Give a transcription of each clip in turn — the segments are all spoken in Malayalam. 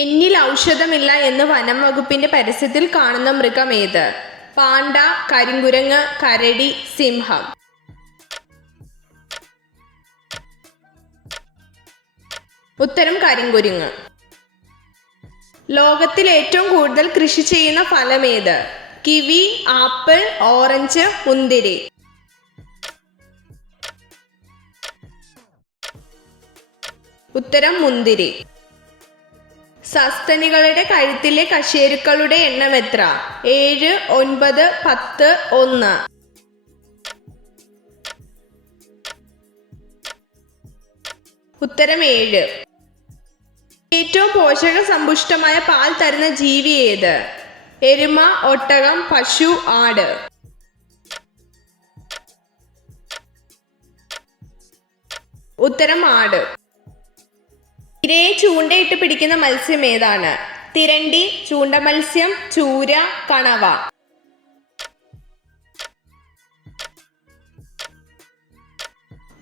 എന്നിൽ ഔഷധമില്ല എന്ന് വനം വകുപ്പിന്റെ പരസ്യത്തിൽ കാണുന്ന മൃഗം ഏത്? പാണ്ട, കരിങ്കുരങ്ങ്, കരടി, സിംഹം. ഉത്തരം കരിങ്കുരങ്ങ്. ലോകത്തിൽ ഏറ്റവും കൂടുതൽ കൃഷി ചെയ്യുന്ന ഫലം ഏത്? കിവി, ആപ്പിൾ, ഓറഞ്ച്, മുന്തിരി. ഉത്തരം മുന്തിരി. സസ്തനികളുടെ കഴുത്തിലെ കശേരുക്കളുടെ എണ്ണം എത്ര? 7, 9, 10, 1. ഉത്തരം 7. ഏറ്റവും പോഷക സമ്പുഷ്ടമായ പാൽ തരുന്ന ജീവി ഏത്? എരുമ, ഒട്ടകം, പശു, ആട്. ഉത്തരം ആട്. ഇരയെ ചൂണ്ടയിട്ട് പിടിക്കുന്ന മത്സ്യം ഏതാണ്? തിരണ്ടി, ചൂണ്ട മത്സ്യം, ചൂര, കണവ.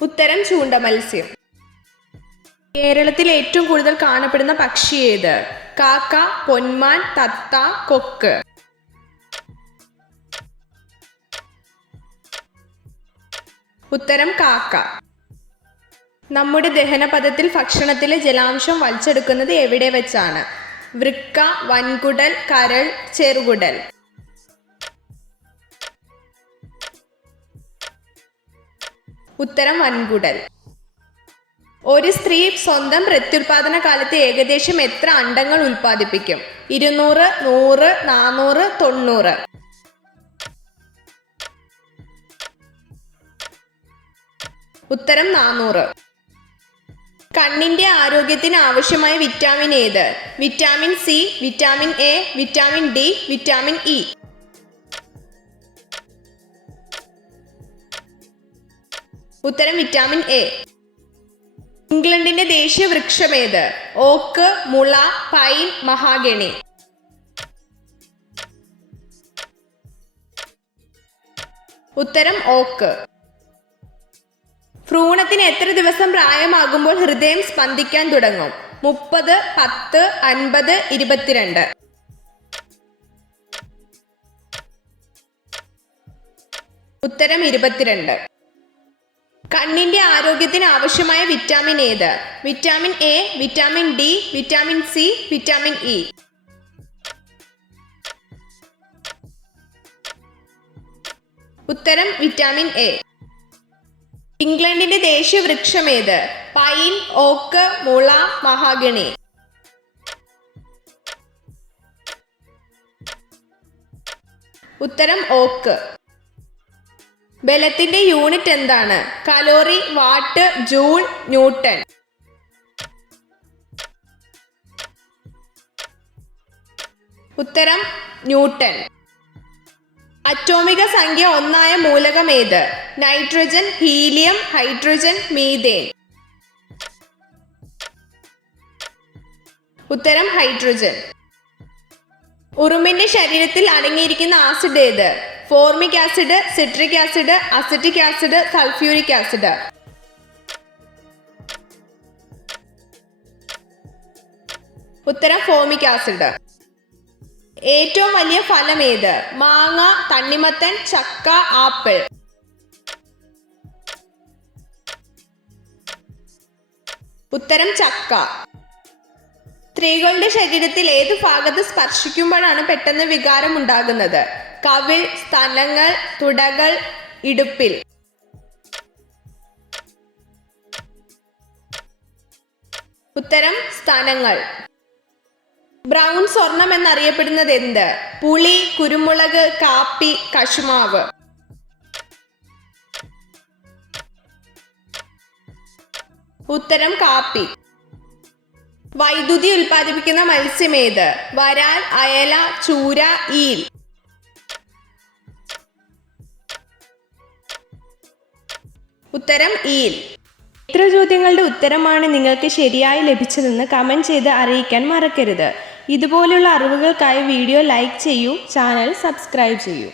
ഉത്തരം ചൂണ്ട മത്സ്യം. കേരളത്തിൽ ഏറ്റവും കൂടുതൽ കാണപ്പെടുന്ന പക്ഷി ഏത്? കാക്ക, പൊന്മാൻ, തത്ത, കൊക്ക്. ഉത്തരം കാക്ക. നമ്മുടെ ദഹനപഥത്തിൽ ഭക്ഷണത്തിലെ ജലാംശം വലിച്ചെടുക്കുന്നത് എവിടെ വെച്ചാണ്? വൃക്ക, വൻകുടൽ, കരൾ, ചെറുകുടൽ. ഉത്തരം വൻകുടൽ. ഒരു സ്ത്രീ സ്വന്തം പ്രത്യുൽപാദന കാലത്ത് ഏകദേശം എത്ര അണ്ഡങ്ങൾ ഉൽപ്പാദിപ്പിക്കും? 200, 100, 400, 90. ഉത്തരം 400. കണ്ണിന്റെ ആരോഗ്യത്തിന് ആവശ്യമായ വിറ്റാമിൻ ഏത്? Vitamin C, vitamin A, vitamin D, vitamin E. ഉത്തരം വിറ്റാമിൻ എ. ഇംഗ്ലണ്ടിന്റെ ദേശീയ വൃക്ഷം ഏത്? ഓക്ക്, മുള, പൈൻ, മഹാഗണി. ഉത്തരം ഓക്ക്. ഭ്രൂണത്തിന് എത്ര ദിവസം പ്രായമാകുമ്പോൾ ഹൃദയം സ്പന്ദിക്കാൻ തുടങ്ങും? 30, 10, 50, 22. ഉത്തരം 22. കണ്ണിന്റെ ആരോഗ്യത്തിന് ആവശ്യമായ വിറ്റാമിൻ ഏത്? Vitamin A, vitamin D, vitamin C, vitamin E. ഉത്തരം വിറ്റാമിൻ എ. ഇംഗ്ലണ്ടിന്റെ ദേശീയ വൃക്ഷം ഏത്? പൈൻ, ഓക്ക്, മുള, മഹാഗണി. ഉത്തരം ഓക്ക്. ബലത്തിന്റെ യൂണിറ്റ് എന്താണ്? Calorie, what, joule, newton. ഉത്തരം ന്യൂട്ടൺ. അറ്റോമിക സംഖ്യ 1 മൂലകം ഏത്? Nitrogen, helium, hydrogen, methane. ഉത്തരം ഹൈഡ്രജൻ. ഉറുമ്പിന്റെ ശരീരത്തിൽ അടങ്ങിയിരിക്കുന്ന ആസിഡ് ഏത്? Formic acid, citric acid, acetic acid, sulphuric acid. ഉത്തരം ഫോർമിക് ആസിഡ്. ഏറ്റവും വലിയ ഫലം ഏത്? മാങ്ങ, തണ്ണിമത്തൻ, ചക്ക, ആപ്പിൾ. ഉത്തരം ചക്ക. സ്ത്രീകളുടെ ശരീരത്തിൽ ഏത് ഭാഗത്ത് സ്പർശിക്കുമ്പോഴാണ് പെട്ടെന്ന് വികാരം ഉണ്ടാകുന്നത്? കവിൾ, സ്തനങ്ങൾ, തുടകൾ, ഇടുപ്പിൽ. ഉത്തരം സ്തനങ്ങൾ. ബ്രൗൺ സ്വർണം എന്നറിയപ്പെടുന്നത് എന്ത്? പുളി, കുരുമുളക്, കാപ്പി, കശുമാവ്. ഉത്തരം കാപ്പി. വൈദ്യുതി ഉൽപ്പാദിപ്പിക്കുന്ന മത്സ്യം ഏത്? വരാൽ, അയല, ചൂര, ഈൽ. ഉത്തരം ഈൽ. എത്ര ചോദ്യങ്ങളുടെ ഉത്തരമാണ് നിങ്ങൾക്ക് ശരിയായി ലഭിച്ചതെന്ന് കമന്റ് ചെയ്ത് അറിയിക്കാൻ മറക്കരുത്. ഇതുപോലുള്ള അറിവുകൾക്കായി വീഡിയോ ലൈക്ക് ചെയ്യൂ, ചാനൽ സബ്സ്ക്രൈബ് ചെയ്യൂ.